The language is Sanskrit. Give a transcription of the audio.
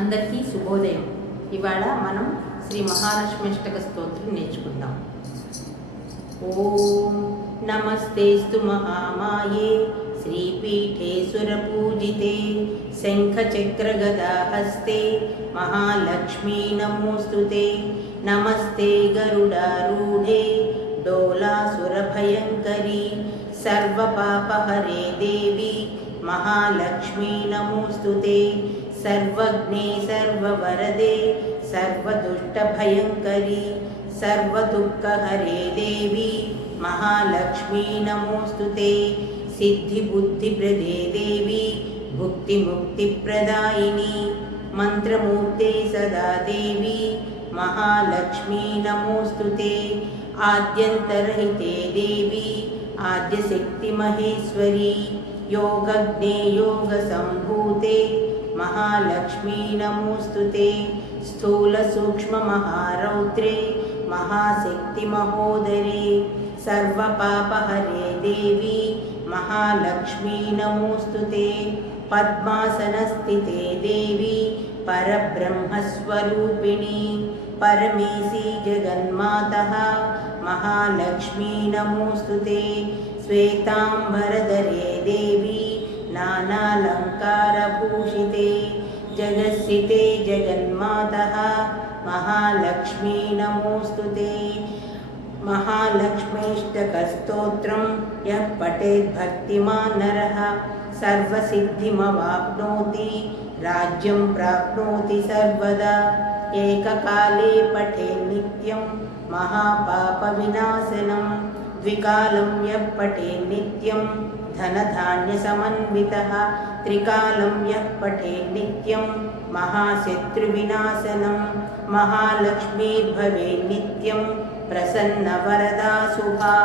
అందరికీ శుభోదయం. ఇవాళ మనం శ్రీ మహాలక్ష్మీష్టక స్తోత్రం నేర్చుకుందాం. ఓం నమస్తేస్తు మహామాయే శ్రీపీఠే సురపూజితే శంఖచక్రగదా హస్తే మహాలక్ష్మీ నమోస్తుతే. నమస్తే గరుడారూఢే డోలాసురభయంకరీ సర్వపాపహరే దేవి महालक्ष्मी नमोस्तुते. सर्वज्ञे सर्ववरदे सर्वदुष्टभयंकरी सर्वदुःखहरे देवी महालक्ष्मी नमोस्तुते. सिद्धिबुद्धिप्रदे देवी भुक्तिमुक्तिप्रदायिनी मंत्रमूर्ते सदा देवी महालक्ष्मी नमोस्तुते. आद्यन्तरहिते देवी आद्यशक्तिमहेश्वरी योगज्ञे योगसम्भूते महालक्ष्मी नमोस्तुते. स्थूलसूक्ष्ममहारौद्रे महाशक्तिमहोदरे सर्वपापहरे देवी महालक्ष्मी नमोस्तुते. पद्मासनस्थिते देवी परब्रह्मस्वरूपिणी परमेशी जगन्मातः महालक्ष्मी नमोस्तुते. श्वेतांबरधरे देवी नानालंकारभूषिते जगत्स्थिते जगन्मातः महालक्ष्मी नमोस्तुते. महालक्ष्मीष्टकस्तोत्रं यः पठेत् भक्तिमान् नरः सर्वसिद्धिमवाप्नोति राज्यं प्राप्नोति सर्वदा. एककाले पठेत् नित्यं महापापविनाशनं द्विकालं यः पठेत् नित्यं धनधान्यसमन्वितः त्रिकालं यः पठेत् नित्यं महाशत्रुविनाशनं. महालक्ष्मीर्भवेत् नित्यं प्रसन्नवरदा शुभा.